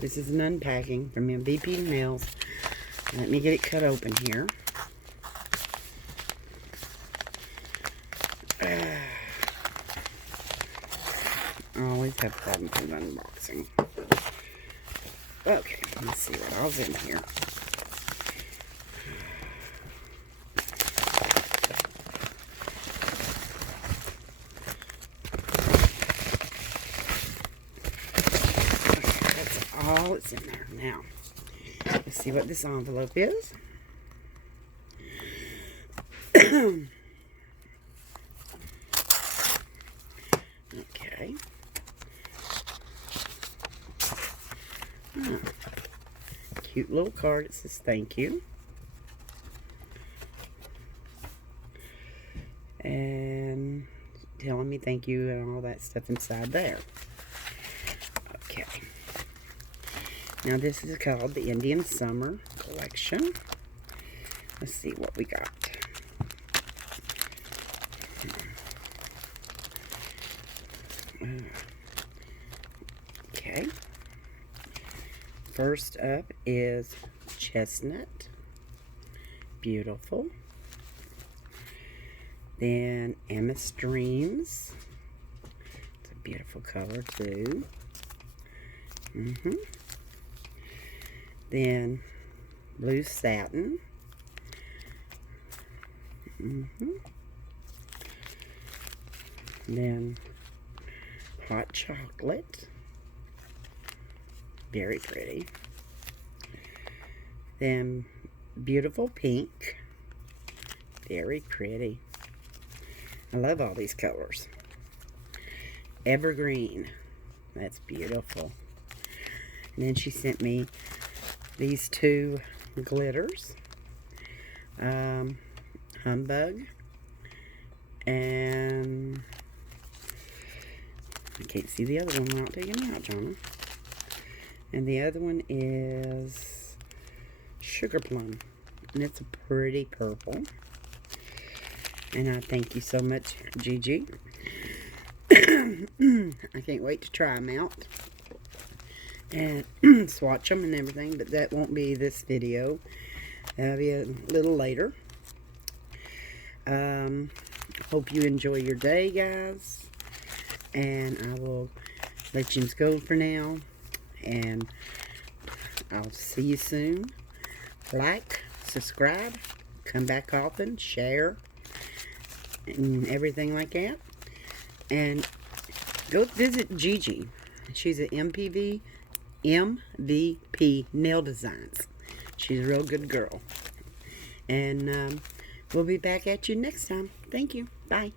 This is an unpacking from MVP Nails. Let me get it cut open here. I always have problems with unboxing. Okay, let's see what all's in here. Okay, that's all that's in there. Now, let's see what this envelope is. Okay. Oh, cute little card. It says thank you. And telling me thank you and all that stuff inside there. Okay. Now this is called the Indian Summer Collection. Let's see what we got. Okay. First up is Chestnut. Beautiful. Then Amethyst Dreams. It's a beautiful color too. Then Blue Satin. Then Hot Chocolate. Very pretty. Then Beautiful Pink. Very pretty. I love all these colors. Evergreen. That's beautiful. And then she sent me these two glitters. Humbug. And I can't see the other one without taking it out, Jonna. And the other one is Sugar Plum. And it's a pretty purple. And I thank you so much, Gigi. I can't wait to try them out. And swatch them and everything. But that won't be this video. That'll be a little later. Hope you enjoy your day, guys. And I will let you go for now. And I'll see you soon. Like, subscribe, come back often, share, and everything like that. And go visit Gigi. She's an MVP Nailsdesigns. She's a real good girl. And we'll be back at you next time. Thank you. Bye.